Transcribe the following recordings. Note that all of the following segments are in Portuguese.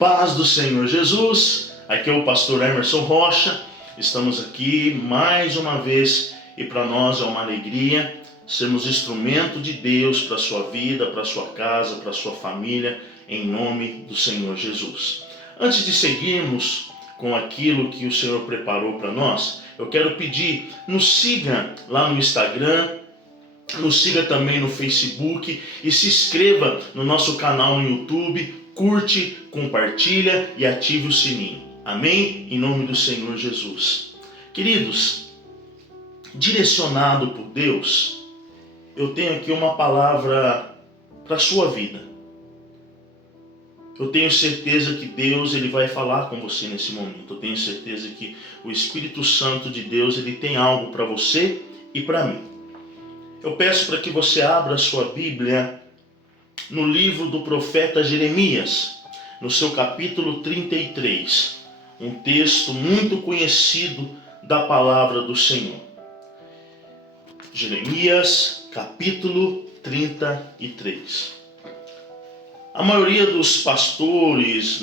Paz do Senhor Jesus, aqui é o pastor Emerson Rocha, estamos aqui mais uma vez e para nós é uma alegria sermos instrumento de Deus para a sua vida, para a sua casa, para a sua família, em nome do Senhor Jesus. Antes de seguirmos com aquilo que o Senhor preparou para nós, eu quero pedir, nos siga lá no Instagram, nos siga também no Facebook e se inscreva no nosso canal no YouTube, curte, compartilha e ative o sininho. Amém? Em nome do Senhor Jesus. Queridos, direcionado por Deus, eu tenho aqui uma palavra para a sua vida. Eu tenho certeza que Deus ele vai falar com você nesse momento. Eu tenho certeza que o Espírito Santo de Deus ele tem algo para você e para mim. Eu peço para que você abra a sua Bíblia no livro do profeta Jeremias, no seu capítulo 33, um texto muito conhecido da palavra do Senhor. Jeremias, capítulo 33. A maioria dos pastores,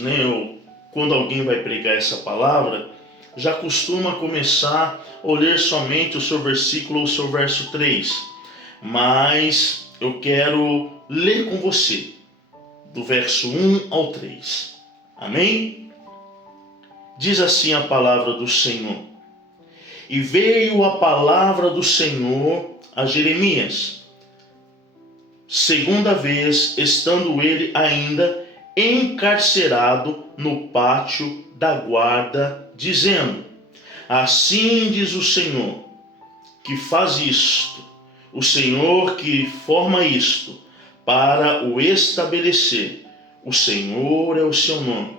quando alguém vai pregar essa palavra, já costuma começar a ler somente o seu versículo ou o seu verso 3. Mas eu quero ler com você, do verso 1 ao 3. Amém? Diz assim a palavra do Senhor. E veio a palavra do Senhor a Jeremias, segunda vez, estando ele ainda encarcerado no pátio da guarda, dizendo: assim diz o Senhor, que faz isto, o Senhor que forma isto, para o estabelecer. O Senhor é o seu nome.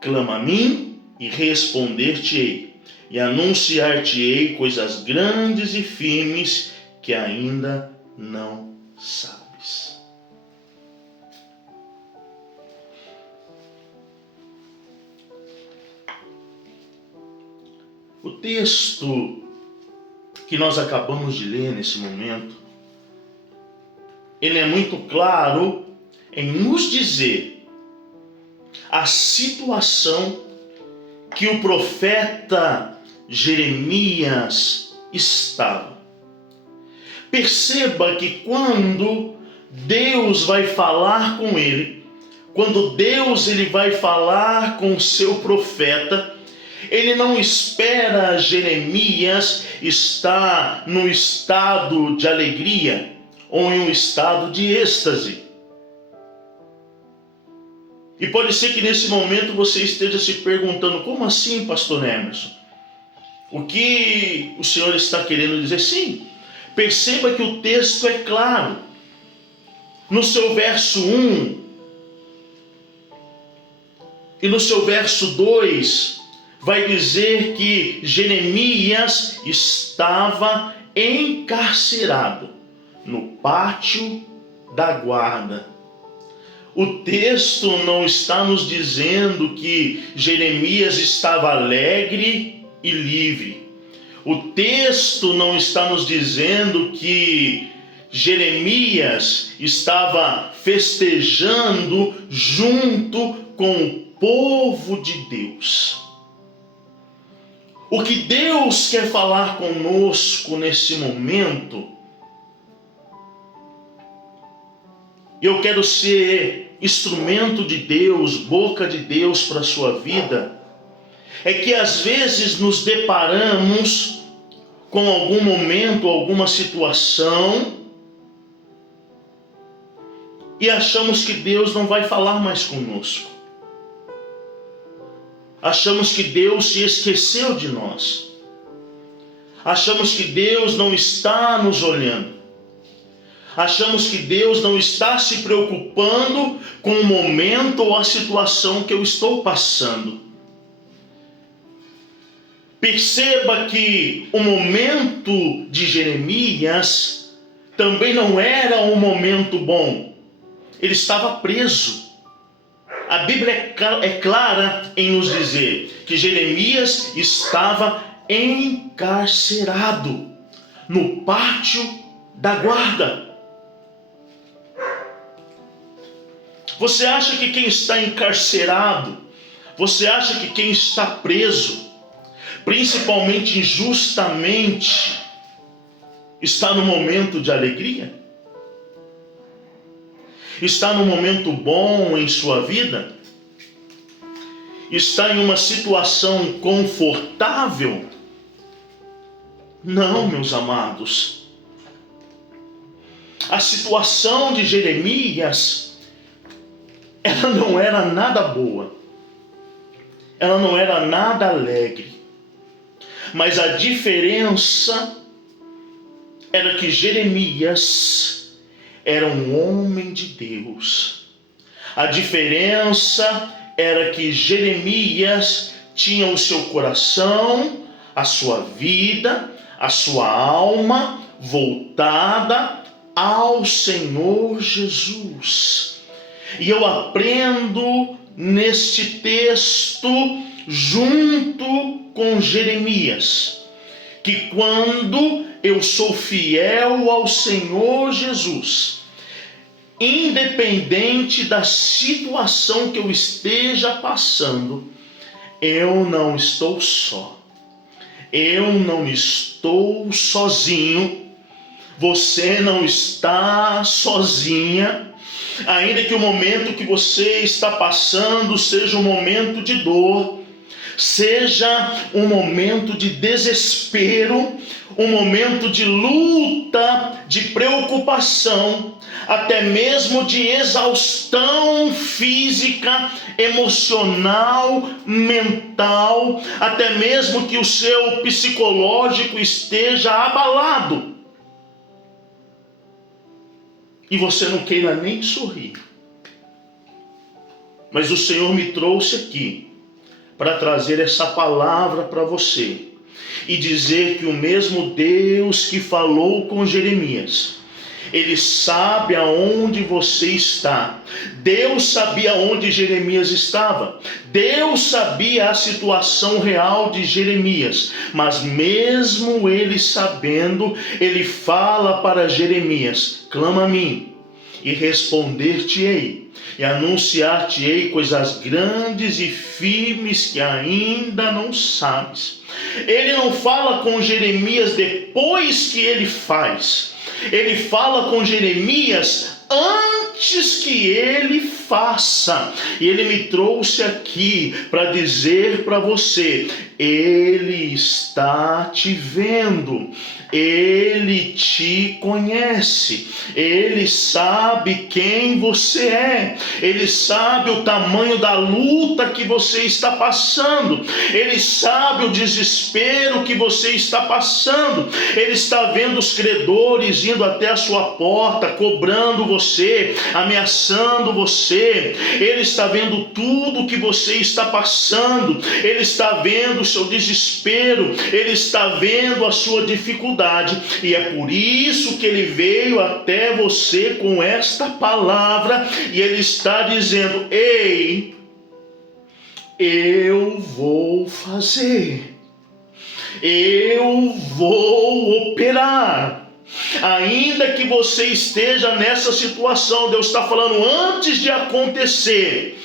Clama a mim e responder-te-ei, e anunciar-te-ei coisas grandes e firmes que ainda não sabes. O texto que nós acabamos de ler nesse momento, ele é muito claro em nos dizer a situação que o profeta Jeremias estava. Perceba que quando Deus vai falar com ele, quando Deus ele vai falar com o seu profeta, ele não espera Jeremias estar no estado de alegria ou em um estado de êxtase. E pode ser que nesse momento você esteja se perguntando: como assim, pastor Emerson? O que o Senhor está querendo dizer? Sim, perceba que o texto é claro. No seu verso 1 e no seu verso 2, vai dizer que Jeremias estava encarcerado no pátio da guarda. O texto não está nos dizendo que Jeremias estava alegre e livre. O texto não está nos dizendo que Jeremias estava festejando junto com o povo de Deus. O que Deus quer falar conosco nesse momento, eu quero ser instrumento de Deus, boca de Deus para a sua vida, é que às vezes nos deparamos com algum momento, alguma situação, e achamos que Deus não vai falar mais conosco. Achamos que Deus se esqueceu de nós. Achamos que Deus não está nos olhando. Achamos que Deus não está se preocupando com o momento ou a situação que eu estou passando. Perceba que o momento de Jeremias também não era um momento bom. Ele estava preso. A Bíblia é clara em nos dizer que Jeremias estava encarcerado no pátio da guarda. Você acha que quem está encarcerado, você acha que quem está preso, principalmente injustamente, está no momento de alegria? Está num momento bom em sua vida? Está em uma situação confortável? Não, meus amados. A situação de Jeremias, ela não era nada boa. Ela não era nada alegre. Mas a diferença era que Jeremias era um homem de Deus. A diferença era que Jeremias tinha o seu coração, a sua vida, a sua alma voltada ao Senhor Jesus. E eu aprendo neste texto, junto com Jeremias, que quando eu sou fiel ao Senhor Jesus, independente da situação que eu esteja passando, eu não estou só. Eu não estou sozinho. Você não está sozinha. Ainda que o momento que você está passando seja um momento de dor, seja um momento de desespero, um momento de luta, de preocupação, até mesmo de exaustão física, emocional, mental, até mesmo que o seu psicológico esteja abalado e você não queira nem sorrir. Mas o Senhor me trouxe aqui para trazer essa palavra para você e dizer que o mesmo Deus que falou com Jeremias, Ele sabe aonde você está. Deus sabia onde Jeremias estava. Deus sabia a situação real de Jeremias. Mas mesmo Ele sabendo, Ele fala para Jeremias: clama a mim e responder-te-ei, e anunciar-te-ei coisas grandes e firmes que ainda não sabes. Ele não fala com Jeremias depois que ele faz. Ele fala com Jeremias antes que ele faça. E ele me trouxe aqui para dizer para você: Ele está te vendo. Ele te conhece. Ele sabe quem você é. Ele sabe o tamanho da luta que você está passando. Ele sabe o desespero que você está passando. Ele está vendo os credores indo até a sua porta, cobrando você, ameaçando você. Ele está vendo tudo que você está passando. Ele está vendo o seu desespero. Ele está vendo a sua dificuldade. E é por isso que ele veio até você com esta palavra. E ele está dizendo: ei, eu vou fazer. Eu vou operar. Ainda que você esteja nessa situação, Deus está falando antes de acontecer.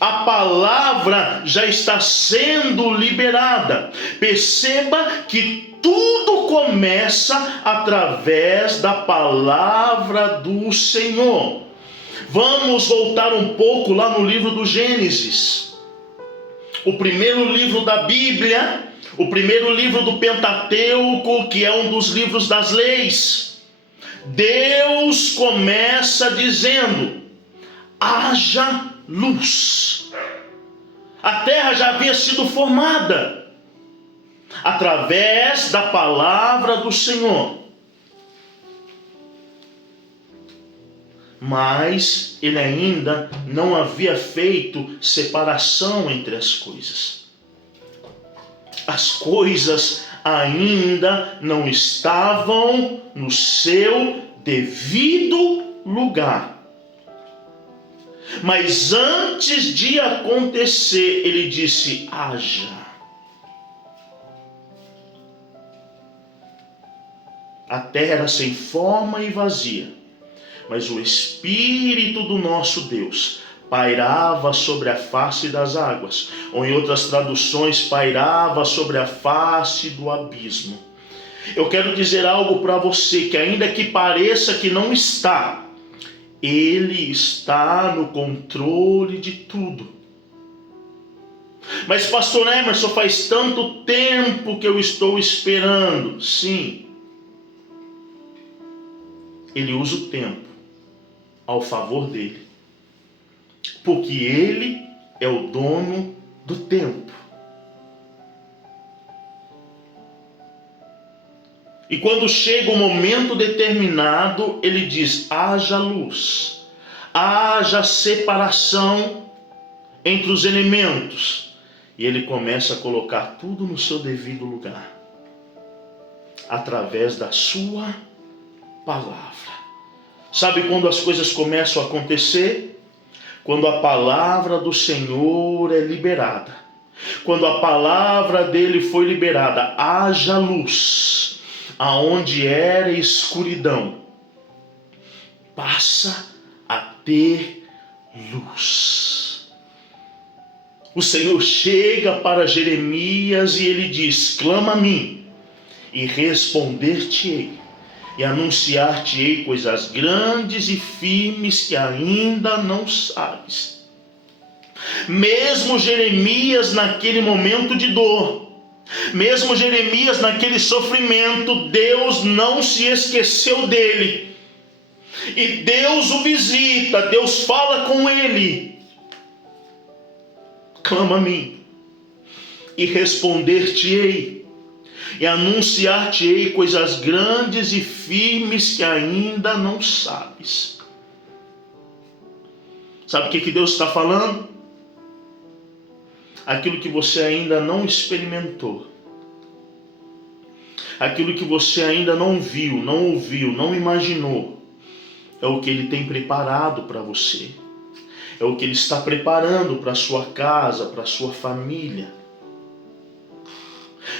A palavra já está sendo liberada. Perceba que tudo começa através da palavra do Senhor. Vamos voltar um pouco lá no livro do Gênesis, o primeiro livro da Bíblia, o primeiro livro do Pentateuco, que é um dos livros das leis. Deus começa dizendo: haja luz. A terra já havia sido formada através da palavra do Senhor. Mas ele ainda não havia feito separação entre as coisas. As coisas ainda não estavam no seu devido lugar. Mas antes de acontecer, ele disse: haja. A terra era sem forma e vazia, mas o Espírito do nosso Deus pairava sobre a face das águas, ou em outras traduções, pairava sobre a face do abismo. Eu quero dizer algo para você, que ainda que pareça que não está, Ele está no controle de tudo. Mas pastor Emerson, faz tanto tempo que eu estou esperando. Sim, Ele usa o tempo ao favor dele, porque Ele é o dono do tempo. E quando chega o momento determinado, Ele diz: haja luz, haja separação entre os elementos. E Ele começa a colocar tudo no seu devido lugar, através da sua palavra. Sabe quando as coisas começam a acontecer? Quando a palavra do Senhor é liberada. Quando a palavra dele foi liberada, haja luz, aonde era escuridão, passa a ter luz. O Senhor chega para Jeremias e ele diz: clama a mim e responder-te-ei, e anunciar-te-ei coisas grandes e firmes que ainda não sabes. Mesmo Jeremias naquele momento de dor, mesmo Jeremias naquele sofrimento, Deus não se esqueceu dele. E Deus o visita, Deus fala com ele: clama a mim e responder-te-ei, e anunciar-te-ei coisas grandes e firmes que ainda não sabes. Sabe o que Deus está falando? Aquilo que você ainda não experimentou, aquilo que você ainda não viu, não ouviu, não imaginou, é o que Ele tem preparado para você, é o que Ele está preparando para a sua casa, para a sua família.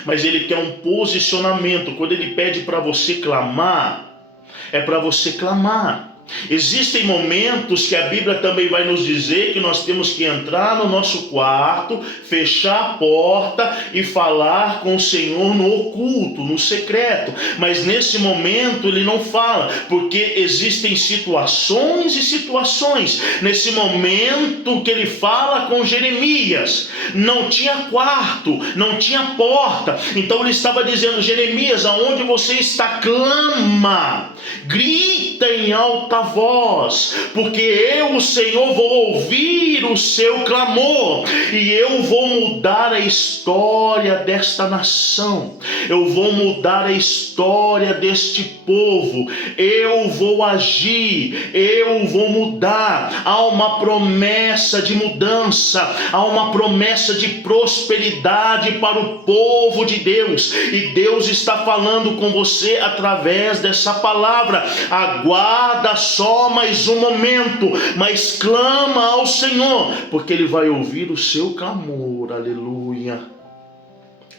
Mas Ele quer um posicionamento. Quando Ele pede para você clamar, é para você clamar. Existem momentos que a Bíblia também vai nos dizer que nós temos que entrar no nosso quarto, fechar a porta e falar com o Senhor no oculto, no secreto. Mas nesse momento Ele não fala, porque existem situações e situações. Nesse momento que Ele fala com Jeremias, não tinha quarto, não tinha porta. Então Ele estava dizendo: Jeremias, aonde você está, clama, grita em alta voz, porque eu, o Senhor, vou ouvir o seu clamor, e eu vou mudar a história desta nação, eu vou mudar a história deste povo, eu vou agir, eu vou mudar. Há uma promessa de mudança, há uma promessa de prosperidade para o povo de Deus, e Deus está falando com você através dessa palavra. Aguarda só mais um momento, mas clama ao Senhor, porque Ele vai ouvir o seu clamor, aleluia,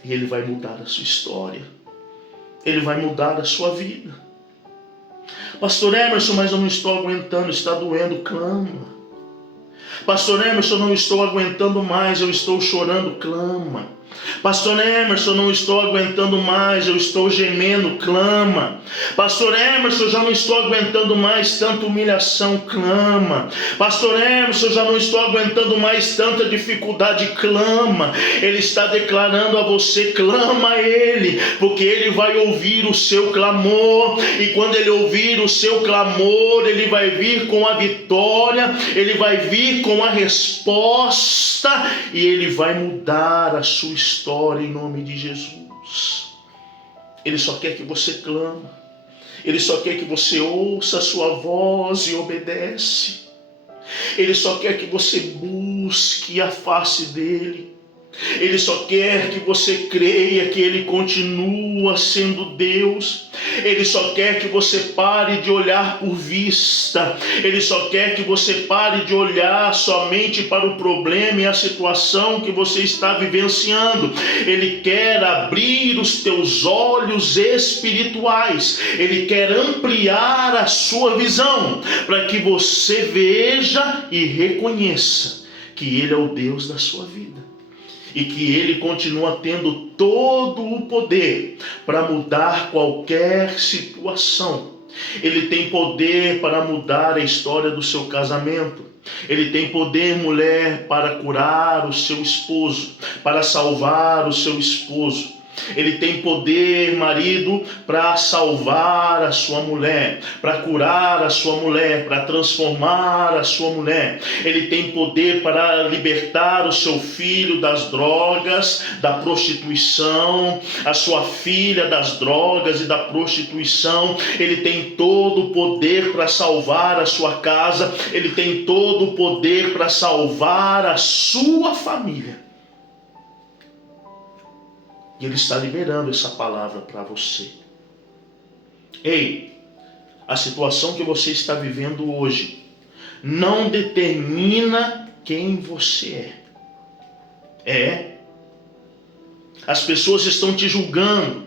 e Ele vai mudar a sua história, Ele vai mudar a sua vida. Pastor Emerson, mas eu não estou aguentando, está doendo, clama. Pastor Emerson, não estou aguentando mais, eu estou chorando, clama. Pastor Emerson, não estou aguentando mais, eu estou gemendo, clama. Pastor Emerson, já não estou aguentando mais tanta humilhação, clama. Pastor Emerson, já não estou aguentando mais tanta dificuldade, clama. Ele está declarando a você: clama a Ele, porque Ele vai ouvir o seu clamor, e quando Ele ouvir o seu clamor, Ele vai vir com a vitória, Ele vai vir com a resposta, e Ele vai mudar a sua história em nome de Jesus. Ele só quer que você clame, Ele só quer que você ouça a sua voz e obedece. Ele só quer que você busque a face dEle. Ele só quer que você creia que Ele continua sendo Deus. Ele só quer que você pare de olhar por vista. Ele só quer que você pare de olhar somente para o problema e a situação que você está vivenciando. Ele quer abrir os teus olhos espirituais. Ele quer ampliar a sua visão para que você veja e reconheça que Ele é o Deus da sua vida. E que Ele continua tendo todo o poder para mudar qualquer situação. Ele tem poder para mudar a história do seu casamento. Ele tem poder, mulher, para curar o seu esposo, para salvar o seu esposo. Ele tem poder, marido, para salvar a sua mulher, para curar a sua mulher, para transformar a sua mulher. Ele tem poder para libertar o seu filho das drogas, da prostituição, a sua filha das drogas e da prostituição. Ele tem todo o poder para salvar a sua casa. Ele tem todo o poder para salvar a sua família. E Ele está liberando essa palavra para você. Ei, a situação que você está vivendo hoje não determina quem você é. As pessoas estão te julgando,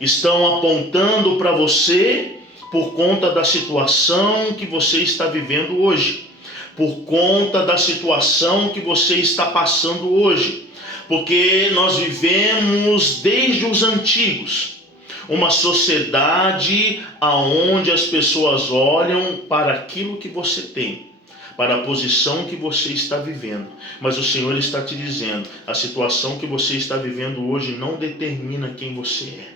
estão apontando para você por conta da situação que você está vivendo hoje, por conta da situação que você está passando hoje. Porque nós vivemos desde os antigos uma sociedade onde as pessoas olham para aquilo que você tem, para a posição que você está vivendo. Mas o Senhor está te dizendo, a situação que você está vivendo hoje não determina quem você é.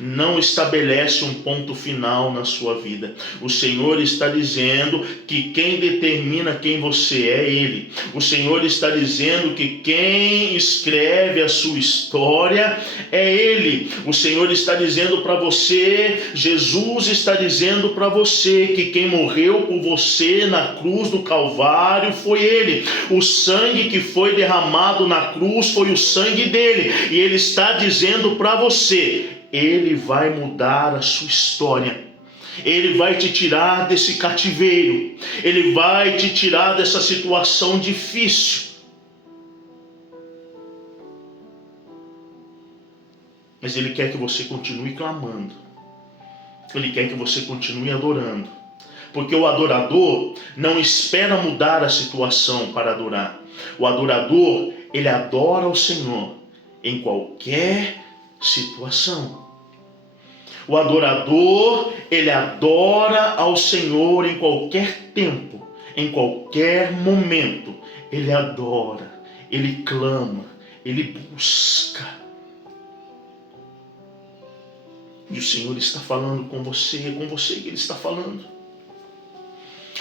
Não estabelece um ponto final na sua vida. O Senhor está dizendo que quem determina quem você é Ele. O Senhor está dizendo que quem escreve a sua história é Ele. O Senhor está dizendo para você, Jesus está dizendo para você que quem morreu por você na cruz do Calvário foi Ele. O sangue que foi derramado na cruz foi o sangue dele. E Ele está dizendo para você, Ele vai mudar a sua história. Ele vai te tirar desse cativeiro. Ele vai te tirar dessa situação difícil. Mas Ele quer que você continue clamando. Ele quer que você continue adorando. Porque o adorador não espera mudar a situação para adorar. O adorador, ele adora o Senhor em qualquer situação. O adorador, ele adora ao Senhor em qualquer tempo, em qualquer momento. Ele adora, ele clama, ele busca. E o Senhor está falando com você, é com você que Ele está falando.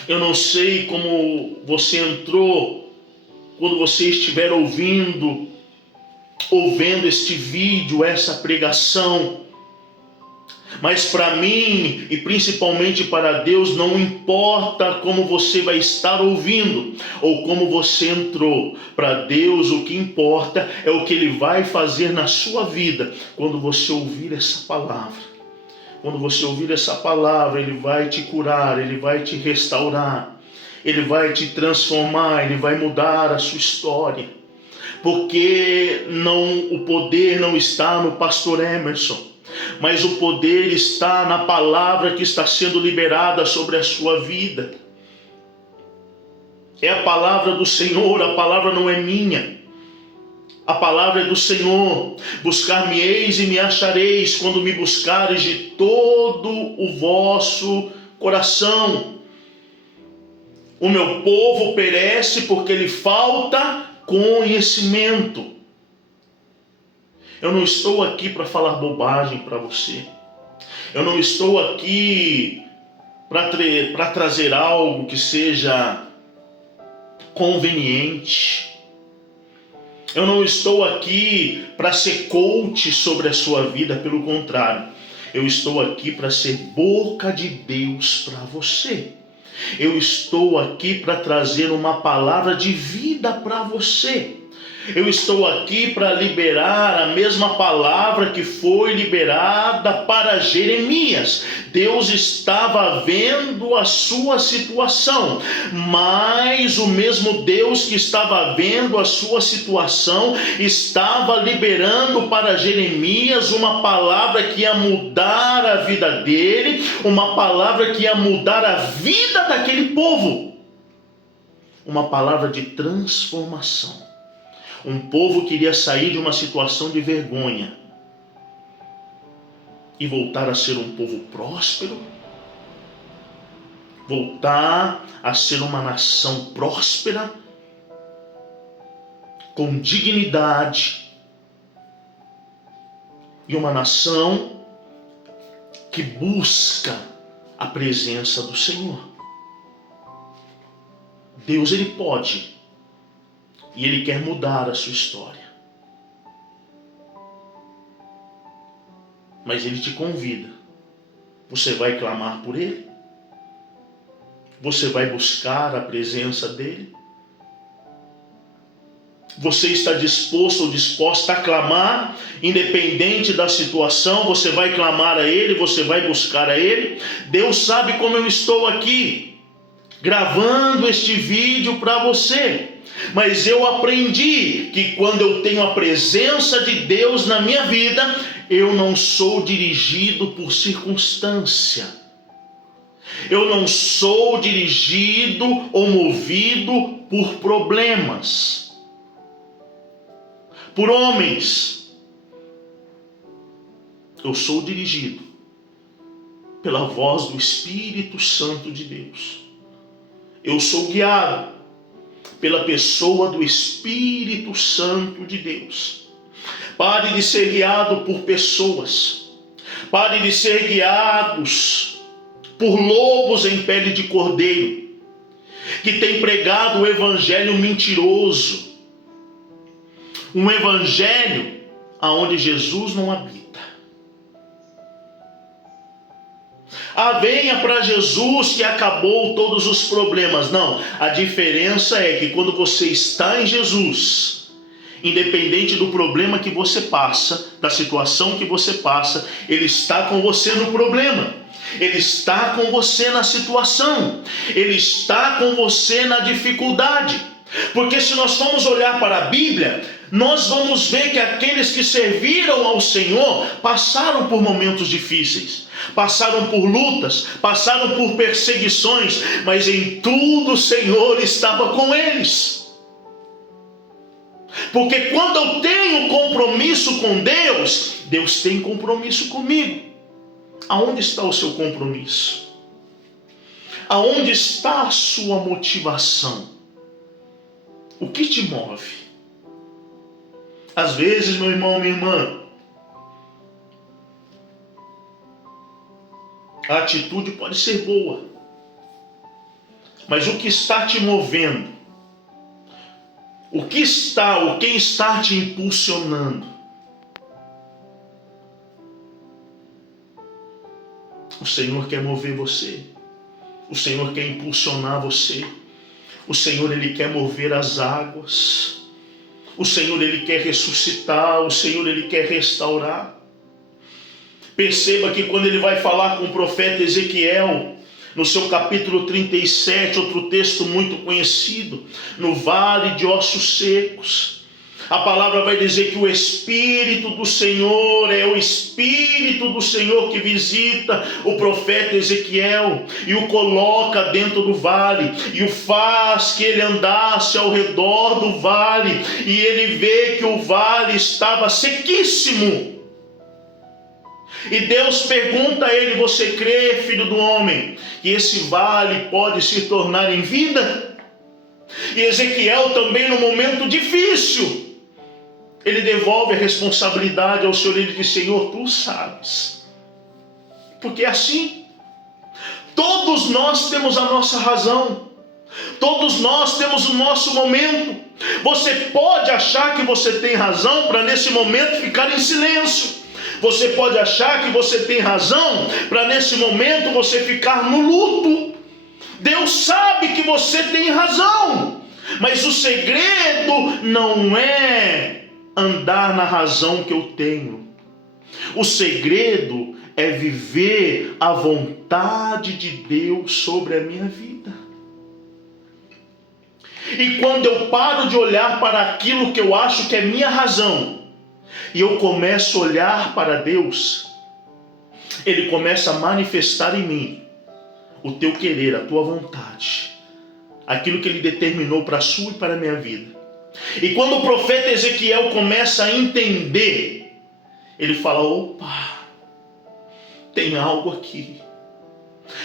Eu não sei como você entrou quando você estiver ouvindo ou vendo este vídeo, essa pregação. Mas para mim, e principalmente para Deus, não importa como você vai estar ouvindo ou como você entrou. Para Deus o que importa é o que Ele vai fazer na sua vida quando você ouvir essa palavra. Quando você ouvir essa palavra, Ele vai te curar, Ele vai te restaurar, Ele vai te transformar, Ele vai mudar a sua história. Porque o poder não está no pastor Emerson, mas o poder está na palavra que está sendo liberada sobre a sua vida. É a palavra do Senhor, a palavra não é minha. A palavra é do Senhor. Buscar-me-eis e me achareis, quando me buscareis de todo o vosso coração. O meu povo perece porque lhe falta conhecimento. Eu não estou aqui para falar bobagem para você. Eu não estou aqui para trazer algo que seja conveniente. Eu não estou aqui para ser coach sobre a sua vida, pelo contrário. Eu estou aqui para ser boca de Deus para você. Eu estou aqui para trazer uma palavra de vida para você. Eu estou aqui para liberar a mesma palavra que foi liberada para Jeremias. Deus estava vendo a sua situação, mas o mesmo Deus que estava vendo a sua situação estava liberando para Jeremias uma palavra que ia mudar a vida dele, uma palavra que ia mudar a vida daquele povo, uma palavra de transformação. Um povo que iria sair de uma situação de vergonha e voltar a ser um povo próspero, voltar a ser uma nação próspera, com dignidade, e uma nação que busca a presença do Senhor. Deus, Ele pode. E Ele quer mudar a sua história. Mas Ele te convida. Você vai clamar por Ele? Você vai buscar a presença dEle? Você está disposto ou disposta a clamar, independente da situação? Você vai clamar a Ele, você vai buscar a Ele? Deus sabe como eu estou aqui, gravando este vídeo para você. Mas eu aprendi que quando eu tenho a presença de Deus na minha vida, eu não sou dirigido por circunstância. Eu não sou dirigido ou movido por problemas, por homens. Eu sou dirigido pela voz do Espírito Santo de Deus. Eu sou guiado pela pessoa do Espírito Santo de Deus. Pare de ser guiado por pessoas. Pare de ser guiados por lobos em pele de cordeiro, que tem pregado o evangelho mentiroso. Um evangelho aonde Jesus não habita. Venha para Jesus que acabou todos os problemas. Não, a diferença é que quando você está em Jesus, independente do problema que você passa, da situação que você passa, Ele está com você no problema. Ele está com você na situação. Ele está com você na dificuldade. Porque se nós formos olhar para a Bíblia, nós vamos ver que aqueles que serviram ao Senhor passaram por momentos difíceis, passaram por lutas, passaram por perseguições, mas em tudo o Senhor estava com eles. Porque quando eu tenho compromisso com Deus, Deus tem compromisso comigo. Aonde está o seu compromisso? Aonde está a sua motivação? O que te move? Às vezes, meu irmão, minha irmã, a atitude pode ser boa, mas o que está te movendo? Quem está te impulsionando? O Senhor quer mover você. O Senhor quer impulsionar você. O Senhor, Ele quer mover as águas. O Senhor, Ele quer ressuscitar. O Senhor, Ele quer restaurar. Perceba que quando Ele vai falar com o profeta Ezequiel, no seu capítulo 37, outro texto muito conhecido, no vale de ossos secos, a palavra vai dizer que o Espírito do Senhor é o Espírito do Senhor que visita o profeta Ezequiel e o coloca dentro do vale e o faz que ele andasse ao redor do vale, e ele vê que o vale estava sequíssimo. E Deus pergunta a ele: você crê, filho do homem, que esse vale pode se tornar em vida? E Ezequiel também, no momento difícil, ele devolve a responsabilidade ao Senhor. Ele diz: Senhor, tu sabes. Porque é assim. Todos nós temos a nossa razão. Todos nós temos o nosso momento. Você pode achar que você tem razão para nesse momento ficar em silêncio. Você pode achar que você tem razão para nesse momento você ficar no luto. Deus sabe que você tem razão, Mas o segredo não é andar na razão que eu tenho. O segredo é viver a vontade de Deus sobre a minha vida. E quando eu paro de olhar para aquilo que eu acho que é minha razão, e eu começo a olhar para Deus, Ele começa a manifestar em mim o teu querer, a tua vontade, aquilo que Ele determinou para a sua e para a minha vida. E quando o profeta Ezequiel começa a entender, ele fala: opa, tem algo aqui.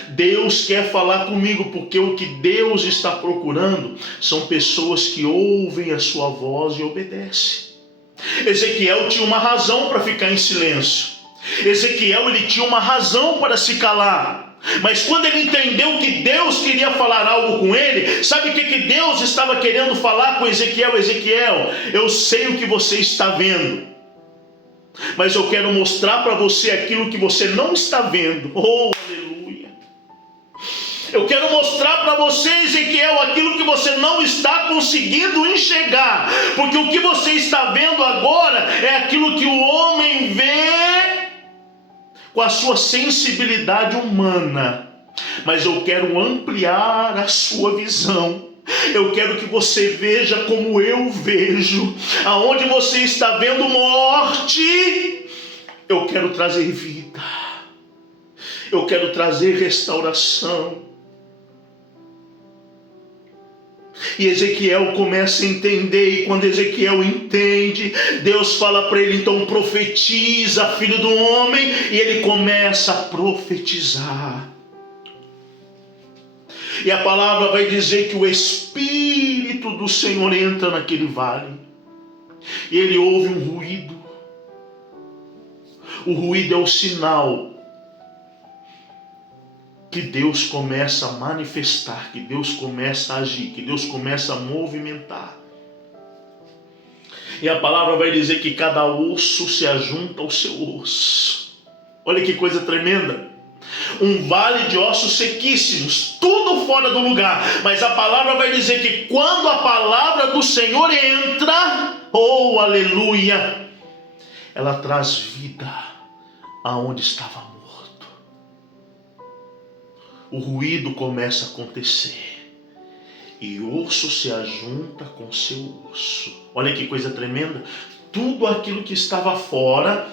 Deus quer falar comigo, porque o que Deus está procurando são pessoas que ouvem a sua voz e obedecem. Ezequiel tinha uma razão para ficar em silêncio. Ezequiel, ele tinha uma razão para se calar. Mas quando ele entendeu que Deus queria falar algo com ele, sabe o que Deus estava querendo falar com Ezequiel? Ezequiel, eu sei o que você está vendo, mas eu quero mostrar para você aquilo que você não está vendo. Oh, aleluia! Eu quero mostrar para você, Ezequiel, aquilo que você não está conseguindo enxergar, porque o que você está vendo agora é aquilo que o homem vê com a sua sensibilidade humana, mas eu quero ampliar a sua visão. Eu quero que você veja como eu vejo. Aonde você está vendo morte, eu quero trazer vida. Eu quero trazer restauração. E Ezequiel começa a entender, e quando Ezequiel entende, Deus fala para ele: então profetiza, filho do homem, e ele começa a profetizar. E a palavra vai dizer que o Espírito do Senhor entra naquele vale, e ele ouve um ruído. O ruído é o sinal que Deus começa a manifestar, que Deus começa a agir, que Deus começa a movimentar. E a palavra vai dizer que cada osso se ajunta ao seu osso. Olha que coisa tremenda. Um vale de ossos sequíssimos, tudo fora do lugar. Mas a palavra vai dizer que quando a palavra do Senhor entra, oh aleluia, ela traz vida aonde estava morto. O ruído começa a acontecer, e osso se ajunta com seu osso. Olha que coisa tremenda. Tudo aquilo que estava fora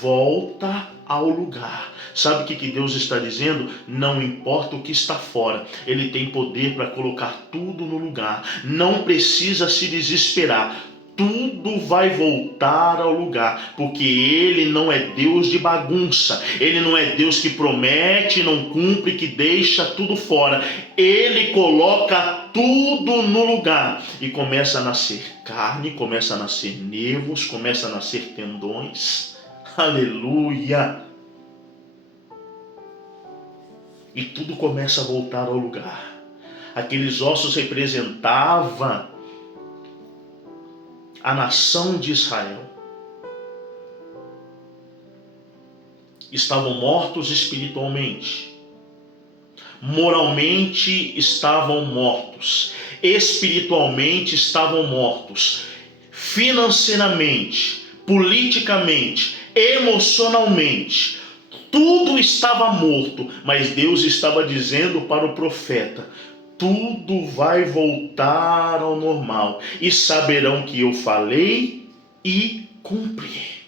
volta ao lugar. Sabe o que Deus está dizendo? Não importa o que está fora, Ele tem poder para colocar tudo no lugar. Não precisa se desesperar. Tudo vai voltar ao lugar, porque Ele não é Deus de bagunça. Ele não é Deus que promete, não cumpre, que deixa tudo fora. Ele coloca tudo no lugar, e começa a nascer carne, começa a nascer nervos, começa a nascer tendões. Aleluia! E tudo começa a voltar ao lugar. Aqueles ossos representavam a nação de Israel. Estavam mortos espiritualmente, moralmente estavam mortos, espiritualmente estavam mortos, financeiramente, politicamente, emocionalmente, tudo estava morto. Mas Deus estava dizendo para o profeta: tudo vai voltar ao normal, e saberão que eu falei e cumpri.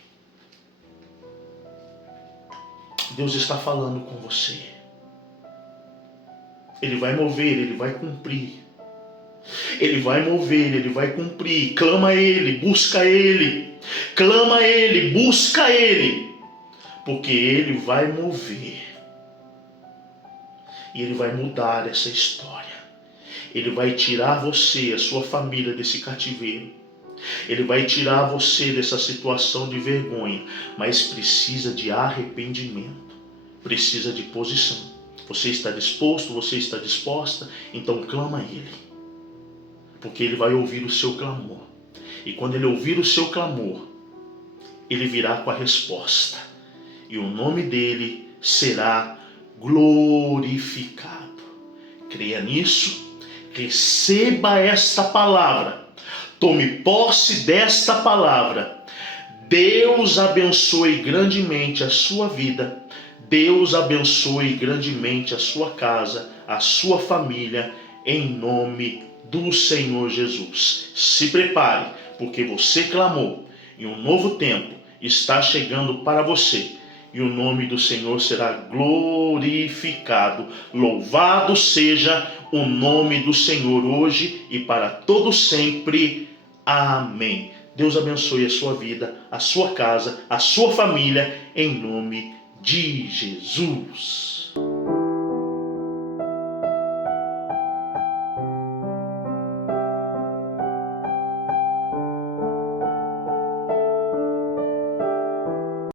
Deus está falando com você. Ele vai mover, Ele vai cumprir. Ele vai mover, Ele vai cumprir. Clama a Ele, busca Ele. Clama a Ele, busca Ele. Porque Ele vai mover. E Ele vai mudar essa história. Ele vai tirar você, a sua família, desse cativeiro. Ele vai tirar você dessa situação de vergonha. Mas precisa de arrependimento. Precisa de posição. Você está disposto? Você está disposta? Então clama a Ele. Porque Ele vai ouvir o seu clamor. E quando Ele ouvir o seu clamor, Ele virá com a resposta. E o nome dEle será glorificado. Creia nisso. Receba esta palavra. Tome posse desta palavra. Deus abençoe grandemente a sua vida. Deus abençoe grandemente a sua casa, a sua família, em nome do Senhor Jesus. Se prepare, porque você clamou e um novo tempo está chegando para você. E o nome do Senhor será glorificado. Louvado seja o nome do Senhor hoje e para todo sempre. Amém. Deus abençoe a sua vida, a sua casa, a sua família, em nome de Jesus.